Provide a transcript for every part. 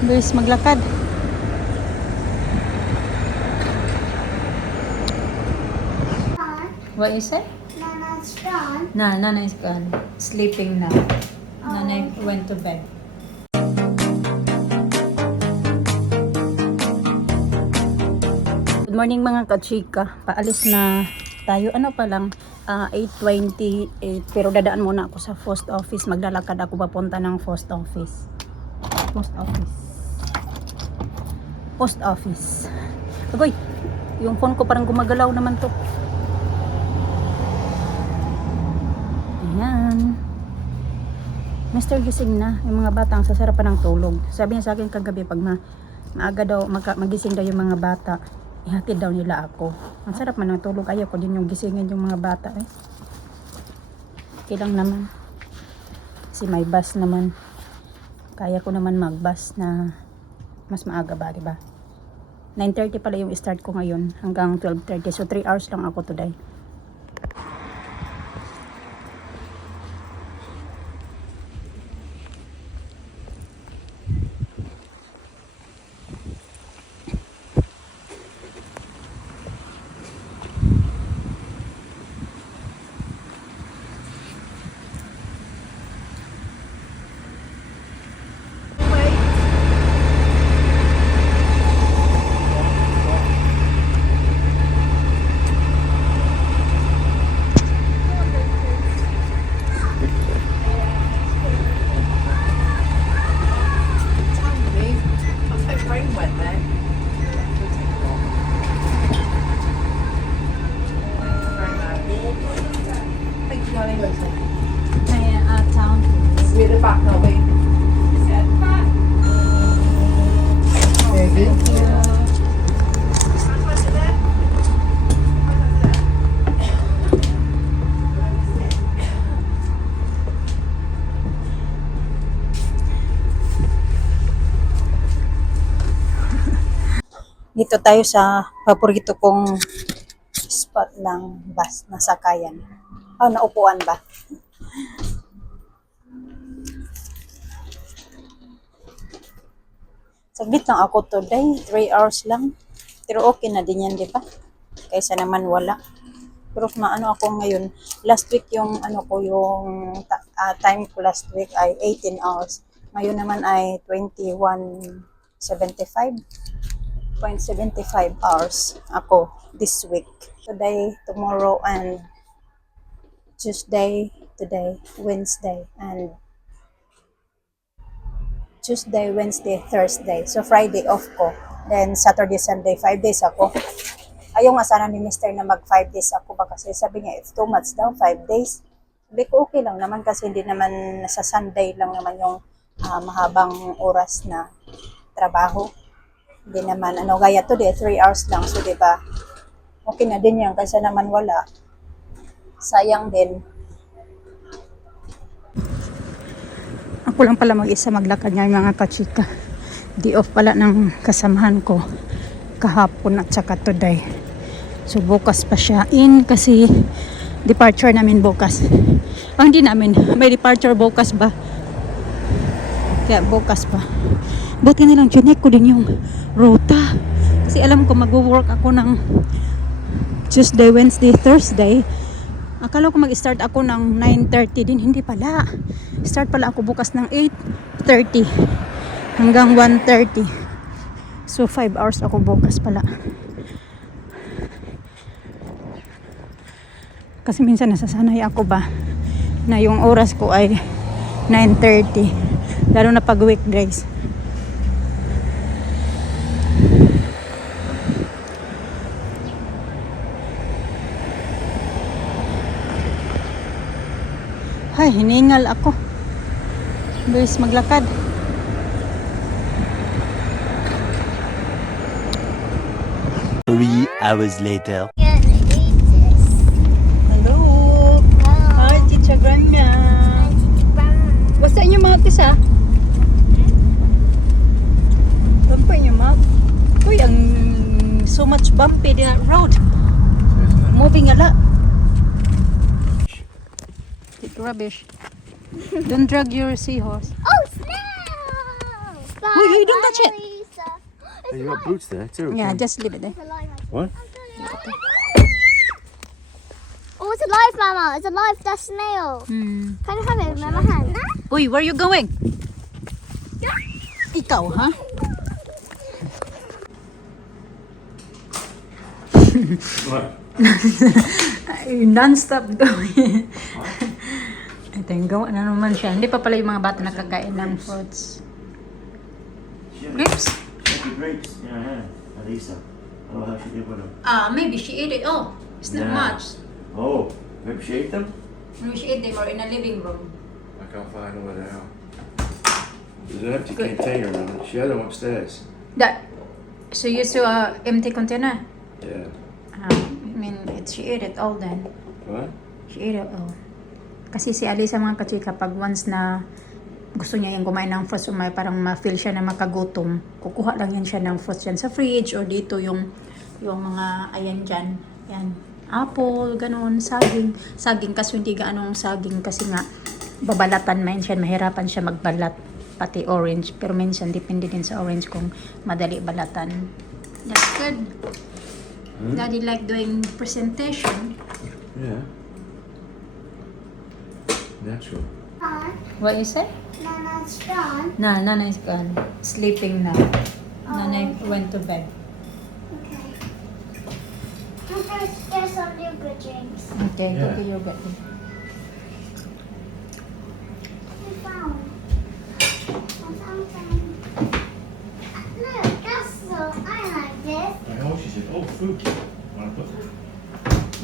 Guys, maglakad. What you say? Nana's gone. Nana is gone. Sleeping now. Nana went to bed. Good morning mga kachika. Paalis na tayo. Ano pa lang, 8:28. Pero dadaan muna ako sa post office. Maglalakad ako papunta ng post office. Post office. Post office. Agoy, yung phone ko parang gumagalaw naman to. Ayan. Mr. gising na. Yung mga bata ang sasarapan ng tulog. Sabi niya sa akin kagabi pag maaga daw magising daw yung mga bata, ihatid daw nila ako. Ang sarap man ng tulog. Ayaw ko din yung gisingin yung mga bata eh. Okay lang naman. Kasi may bus naman. Kaya ko naman mag-bus na mas maaga ba, diba? 9:30 pala yung start ko ngayon hanggang 12:30. So 3 hours lang ako today. Town. Weer de bak nou weer. Dito tayo sa paborito kong spot ng bus na sakayan. Naupuan ba? Saglit lang ako today, 3 hours lang. Pero okay na din yan, di ba? Kaysa naman wala. Pero maano ako ngayon, last week yung time ko last week ay 18 hours. Ngayon naman ay 21.75 hours ako this week. Today, tomorrow, and Tuesday, today, Wednesday, and Tuesday, Wednesday, Thursday. So, Friday off ko. Then, Saturday, Sunday, 5 days ako. Ayaw nga sana ni Mr. na mag 5 days ako ba kasi sabi niya, it's too much daw, 5 days. Sabi ko, okay lang naman kasi hindi naman sa Sunday lang naman yung mahabang oras na trabaho. Hindi naman, gaya today, 3 hours lang. So, diba, okay na din yan kasi naman wala. Sayang din. Ako lang pala mag-isa maglakad ngayon mga kachika. Di off pala ng kasamahan ko kahapon at saka today. So bukas pa siya in kasi departure namin bukas. Hindi namin. May departure bukas ba? Kaya bukas pa. Buti nilang chinek ko din yung rota. Kasi alam ko mag-work ako ng Tuesday, Wednesday, Thursday. Akala ko mag-start ako ng 9:30 din. Hindi pala. Start pala ako bukas ng 8:30 hanggang 1:30. So 5 hours ako bukas pala. Kasi minsan nasasanay ako ba na yung oras ko ay 9:30. Lalo na pag weekdays. Ay, hiningal ako. Guys, maglakad. Three hours later. Gonna eat this. Hello. Hi, Teacher Grania. Basta inyo mga tisa. Bumper inyo mga. Uy, ang so much bumpy in that road. Moving a lot. Rubbish. Don't drag your seahorse. Oh, snow! Wait, don't touch it. Lisa. Hey, you got boots there too. Yeah, just leave it there. It's alive. What? Oh, it's alive, Mama. It's alive. That snail. Hmm. Can I have it in my hand? Uy, where you going? Ikaw, ha? What? Ay, non-stop going. Ito yung gawa na naman siya. Hindi pa pala yung mga bata nakakain ng fruits. Grapes? Grapes. Yeah, yeah. Elisa. I don't know how she did with them. Maybe she ate it. Oh, it's not Yeah. much. Oh, maybe she ate them? Maybe she ate them or in a living room. I can't find them where they are. There's an empty container on it. She had them upstairs. So you saw a empty container? Yeah. She ate it all then. What? She ate it all. Kasi si Alisa mga kachika, pag once na gusto niya yung kumain ng fruits o may parang ma-feel siya na makagutom, kukuha lang yan siya ng fruits yan sa fridge or dito yung mga ayan dyan. Yan. Apple, ganun, saging. Saging kasi hindi gaanong saging kasi nga babalatan man siya, mahirapan siya magbalat. Pati orange. Pero minsan, depende din sa orange kung madali balatan. That's good. Daddy like doing presentation. Yeah. Natural. What is it? Nana's gone. Nanay's gone. Sleeping now. Nanay went to bed. Okay. I'm going to get some yogurt drinks. Okay, Yeah. go to your bed. I found something. Look, that's so, I like this. I know she said, oh, fruit. Want to put it?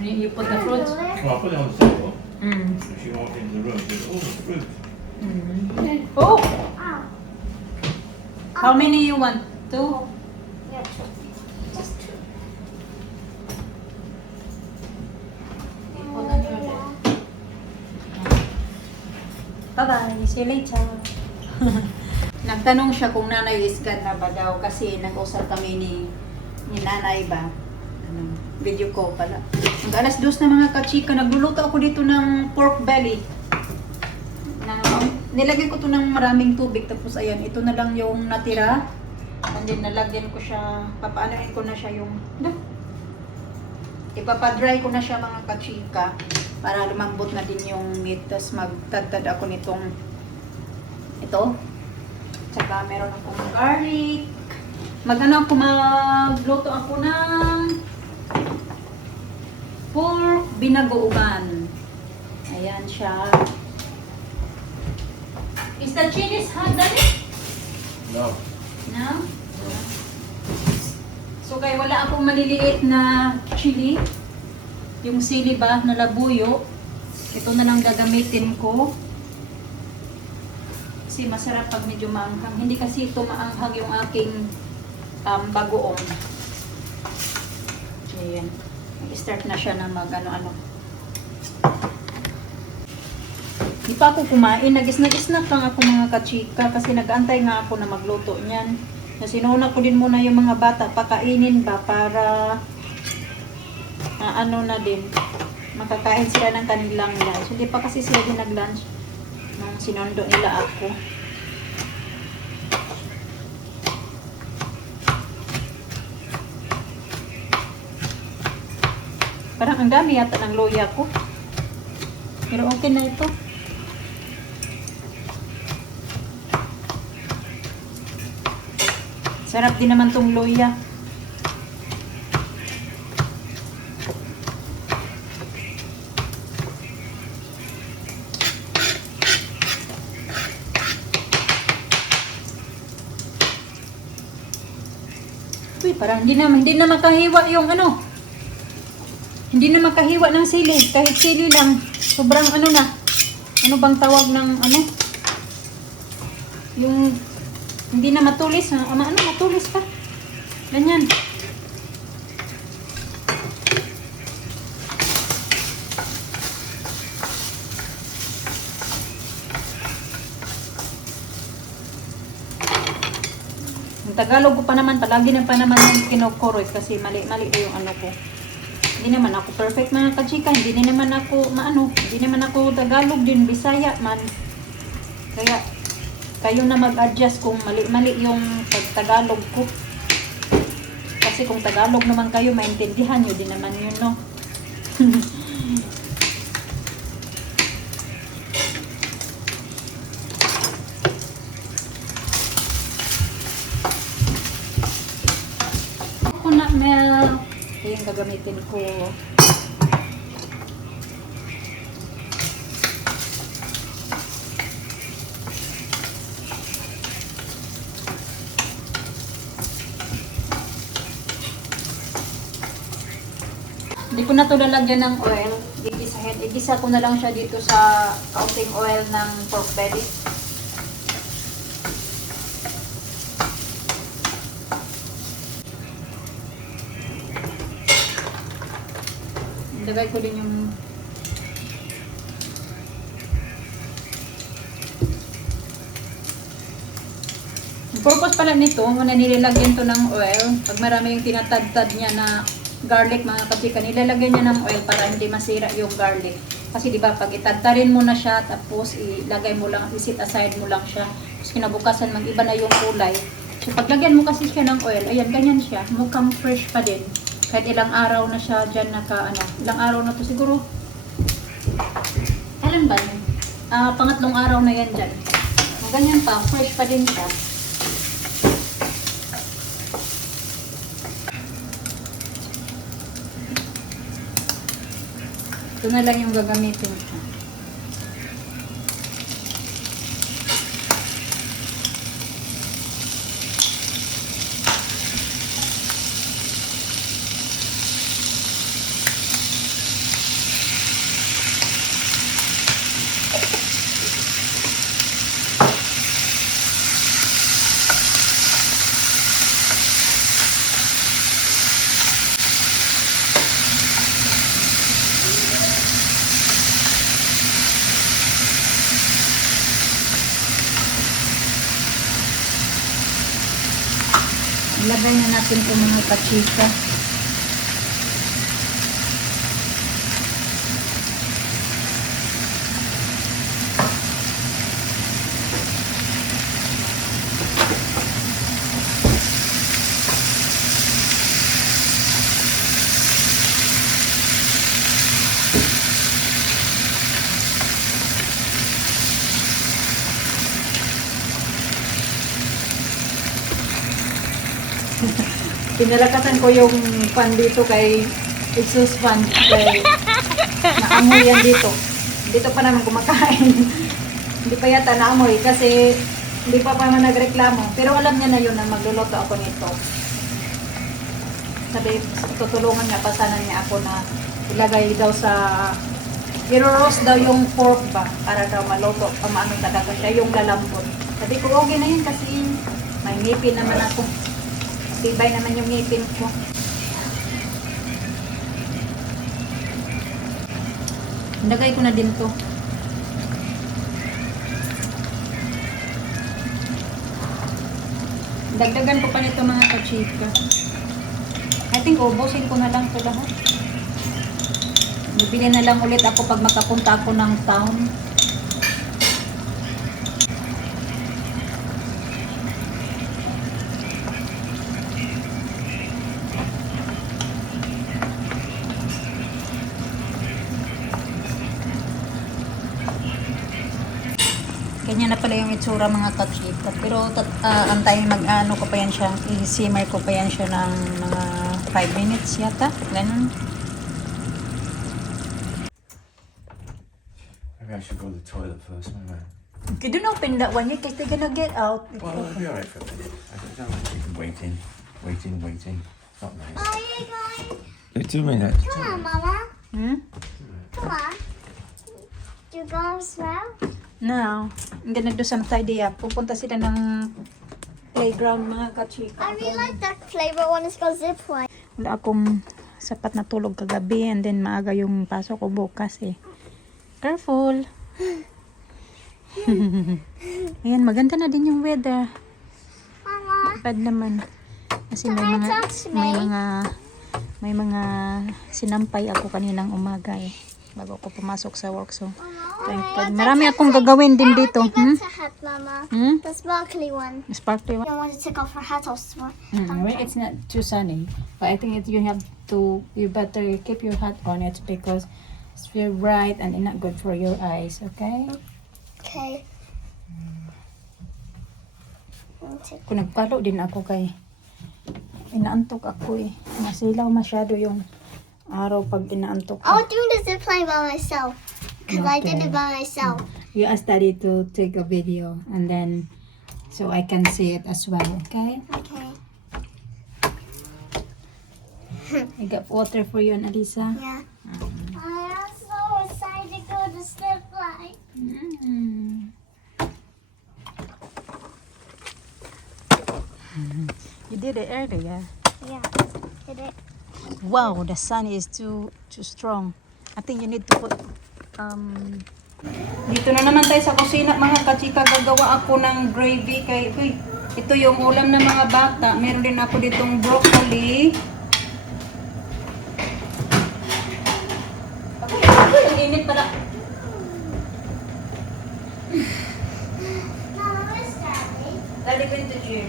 You put the I'll fruits? do it. Well, I'll put it on the table. Mm. So she walked into the room and said, oh, fruit. Oh! Ow. How many you want? Two? Yeah, just two. Put on your bed. Bye-bye. See you later. Nagtanong siya kung nanay is God na ba daw kasi nag-usap kami ni nanay ba. Video call pala. Mag alas 2 na mga kachika, nagluluto ako dito ng pork belly. Nilagyan ko to ng maraming tubig tapos ayan, ito na lang yung natira. And then nalagyan ko siya, papaanoin ko na siya yung ipapadry ko na siya mga kachika para lumambot na din yung meat. Tapos magtadtad ako nitong ito. Tsaka meron akong garlic. Magluto ako ng pork binagoongan. Ayan siya. Is the chilies hot, Daddy? No. No? So kaya wala akong maliliit na chili. Yung sili ba na labuyo. Ito na lang gagamitin ko. Kasi masarap pag medyo maanghang. Hindi kasi ito maanghang yung aking bagoong. Ayan. Mag-start na siya na mag-ano-ano. Di pa ako kumain. Nagis-nagisnak lang ako mga kachika kasi nag-antay nga ako na magluto niyan. Kasi sinuna ko din muna yung mga bata pakainin ba para ano na din. Makakain sila ng kanilang lunch. Hindi pa kasi sila din nag-lunch nung sinundo nila ako. Parang ang dami yata ng loya ko. Pero okay na ito. Sarap din naman tong loya. Uy, parang hindi na makahiwa yung ano. Hindi na makahiwa ng sili. Kahit sili lang. Sobrang ano na. Ano bang tawag ng ano? Yung hindi na matulis. Matulis pa. Ganyan. Ang Tagalog ko pa naman, palagi na pa naman yung kinukuroy kasi mali-mali yung ano ko. Hindi naman ako perfect mga kachika, hindi naman ako Tagalog din, Bisaya man. Kaya Kayo na mag-adjust kung mali-mali yung pag-Tagalog ko. Kasi kung Tagalog naman kayo, maintindihan nyo din naman yun, no? Coconut milk. Ito yung gagamitin ko. Hindi ko na ito lalagyan ng oil. Gigisahin. Igisa ko na lang siya dito sa kaunting oil ng pork belly. Ilagay ko din yung purpose pala nito, muna nilagyan to ng oil. Pag marami yung tinatad-tad niya na garlic, mga kapika, nilalagyan niya ng oil para hindi masira yung garlic. Kasi di ba pag itadtarin mo na siya, tapos ilagay mo lang, isit aside mo lang siya. Tapos kinabukasan, mag-iba na yung kulay. So paglagyan mo kasi siya ng oil, ayan, ganyan siya. Mukhang fresh pa din. Kahit ilang araw na siya dyan ilang araw na to siguro. Alam ba yun? Pangatlong araw na yan dyan. Ganyan pa, fresh pa din siya. Ito na lang yung gagamitin ko. Ilagay na natin itong mga kachika. Pinalakasan ko yung pan dito kay exhaust fan kay naamoy yan dito. Dito pa naman kumakain. Hindi pa yata naamoy kasi hindi pa naman nagreklamo. Pero alam niya na yun na magluluto ako nito. Sabi, tutulungan niya, pasanan niya ako na ilagay daw sa i-roast daw yung pork ba para daw maluto. Maano talaga siya, yung lalambot. Sabi ko, okay na yun kasi may ngipin naman ako. Tibay naman yung ngipin ko. Lagay ko na din to. Dagdagan ko pa nito mga kachika. I think ubusin ko na lang ito lahat. Bibili na lang ulit ako pag makapunta ako ng town. Ganyan na pala yung itsura mga kachika. Pero antayin mag-ano ko pa yan siya, i-simmer ko pa yan siya ng mga 5 minutes yata. Ganun. Maybe I should go to the toilet first, maybe. You don't open that one yet because they're gonna get out. Well, I'll be alright for a minute. I don't like keep waiting. It's not nice. Are you going? 2 minutes. Come on, Mama. Hmm? Come on. You go as well? Now, I'm gonna do some tidy up. Pupunta sila ng playground mga kachika. I really like that flavor one. It's got zip line. Wala akong sapat na tulog kagabi and then maaga yung pasok ko bukas eh. Careful! Ayan, maganda na din yung weather. Mama. Bad naman. Kasi Can I touch me? may mga sinampay ako kaninang umaga eh. Bago ako pumasok sa work. So, Mama. Tripod. Marami akong gagawin din dito. That's a hat, Mama. Hmm? The sparkly one. Sparkly one. I want to take off her hat or smart. Well, it's not too sunny, but I think you better keep your hat on it because it's very bright and it's not good for your eyes, okay? Okay. Kung nagpalo din ako kay inaantok ako eh. Masilaw masyado yung araw pag inaantok I ko. was doing the zip line by myself because I did it by myself. You asked Daddy to take a video and then so I can see it as well, okay? Okay. I got water for you and Alisa. Yeah. I am so excited to go to zip line. You did it earlier. Yeah. Did it? Wow, the sun is too strong. I think you need to put Dito na naman tayo sa kusina mga kachika. Gagawa ako ng gravy kay ito yung ulam ng mga bata. Meron din ako ditong broccoli. Okay, ang init pala. Mama, where's Daddy? Daddy went to gym.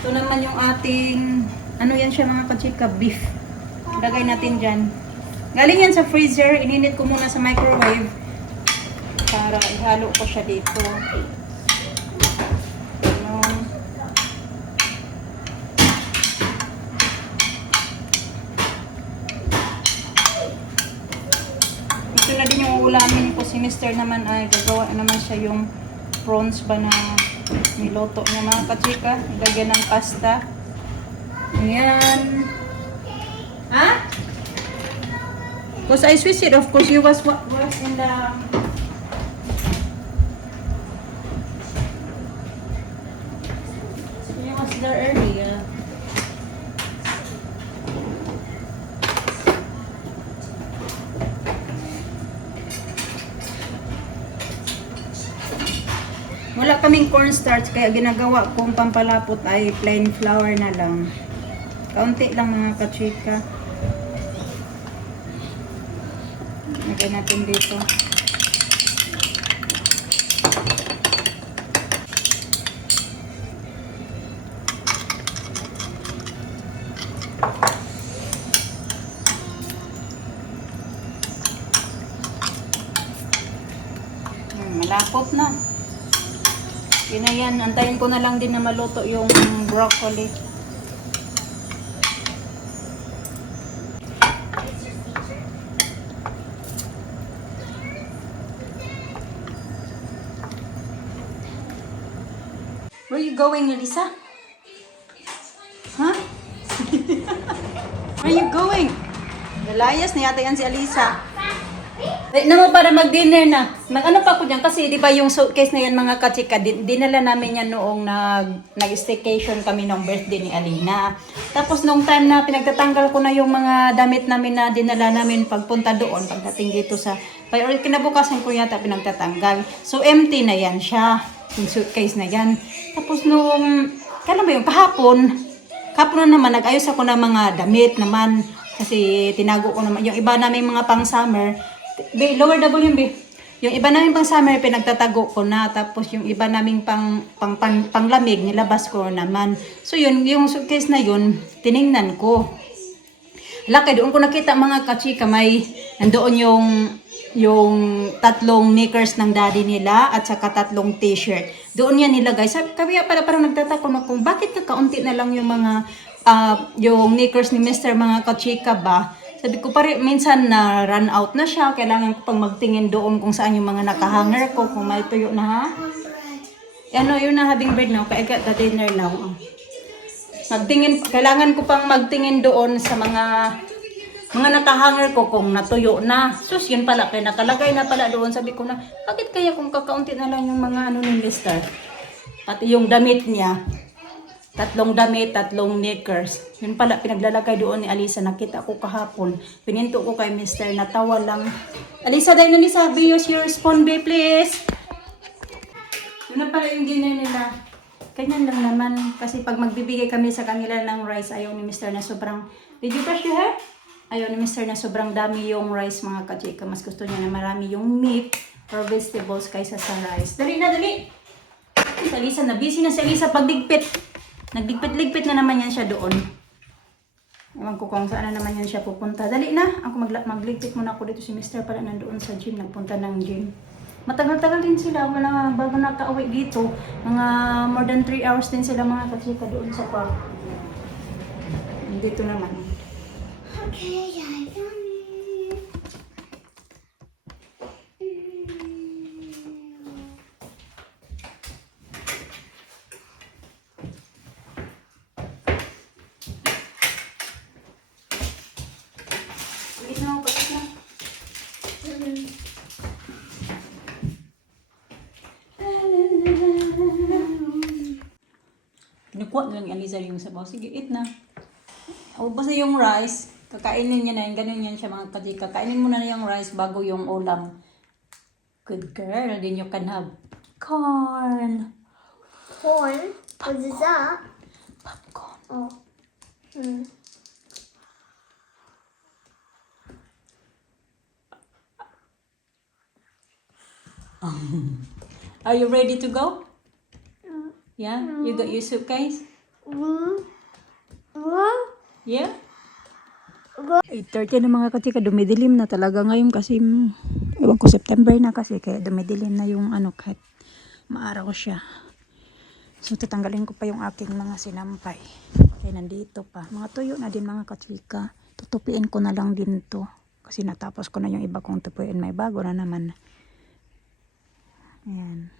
Ito naman yung ating, ano yan siya mga kachika, beef. Lagay natin dyan. Galing yan sa freezer, ininit ko muna sa microwave para ihalo ko siya dito. Ganun. Ito na din yung ulamin ko. Si Mr. naman ay gagawa naman siya yung prawns ba na niloto niya mga kachika. Ilagyan ng pasta. Ayan. Ha? Because I switched it, of course, you was in the... You was there earlier. Wala kaming cornstarch, kaya ginagawa kong pampalapot ay plain flour na lang. Kaunti lang mga kachika. Lagay natin dito. Malapot na. Yun na yan. Antayin ko na lang din na maluto yung broccoli. Where are you going, Elisa? Huh? Where are you going? Nalayas na yata yan si Elisa. Na mo para mag-dinner na. Mag-ano pa ako dyan kasi di ba yung suitcase na yan mga kachika, dinala namin yan noong nag-staycation kami ng birthday ni Alina. Tapos nung time na pinagtatanggal ko na yung mga damit namin na dinala namin pagpunta doon, pagdating dito sa kinabukasan ko yata pinagtatanggal. So empty na yan siya, yung suitcase na yan. Tapos nung, kailan ba yung kahapon na naman, nag-ayos ako ng mga damit naman kasi tinago ko naman yung iba namin mga pang summer. Lower double yung B. Yung iba namin pang summer, pinagtatago ko na. Tapos yung iba namin panglamig, nilabas ko naman. So yun, yung suitcase na yun, tiningnan ko. Laki, doon ko nakita mga kachika, may nandoon yung tatlong knickers ng daddy nila at saka tatlong t-shirt. Doon yan nilagay. Sabi, kaya parang nagtatako na kung bakit kakaunti na lang yung mga yung knickers ni Mr. mga kachika ba? Sabi ko minsan na run out na siya. Kailangan ko pang magtingin doon kung saan yung mga nakahanger ko. Kung may tuyo na ha. Ano, yun na having bread now. I got the dinner now. Kailangan ko pang magtingin doon sa mga nakahanger ko kung natuyo na. Sus, yun pala. Kaya nakalagay na pala doon. Sabi ko na, bakit kaya kung kakaunti na lang yung mga ni Mr. Pati yung damit niya. Tatlong damit, tatlong knickers. Yun pala, pinaglalagay doon ni Alisa. Nakita ko kahapon. Pininto ko kay Mr. Natawa lang. Alisa, dahil na ni Sabi, use your spoon, babe, please. Yun na pala yung dinner nila. Ganyan lang naman. Kasi pag magbibigay kami sa kanila ng rice, ayaw ni Mr. na sobrang... Did you brush your hair? Ayaw ni Mr. na sobrang dami yung rice mga kachika. Mas gusto niya na marami yung meat or vegetables kaysa sa rice. Dali na, dali! Si Alisa na, busy na si Alisa pagdigpit. Nagdigpit-ligpit na naman yan siya doon. Ewan ko kung saan na naman yan siya pupunta. Dali na, ako magligpit muna ako dito. Si Mr. pala nandoon sa gym, nagpunta ng gym. Matagal-tagal din sila, wala bago nakauwi dito. Mga more than 3 hours din sila mga kachika doon sa park. Dito naman. Okay, I found it. Wait na, pasok na. Kinukuha na lang ni Aliza yung sabaw. Sige, eat na. Ubos na yung rice. Kakainin niya na yun. Ganun yan siya mga kachika. Kainin mo na yung rice bago yung ulam. Good girl. Then you can have corn. Corn? What is that? Popcorn. Oh. Hmm. Are you ready to go? Yeah? You got your suitcase? Yeah? 8:30 na mga kachika, dumidilim na talaga ngayon kasi ewan ko September na kasi kaya dumidilim na yung ano kahit maaraw siya. So tatanggalin ko pa yung aking mga sinampay. Kaya nandito pa. Mga tuyo na din mga kachika. Tutupiin ko na lang din to. Kasi natapos ko na yung iba kong tupuin. May bago na naman. Ayan.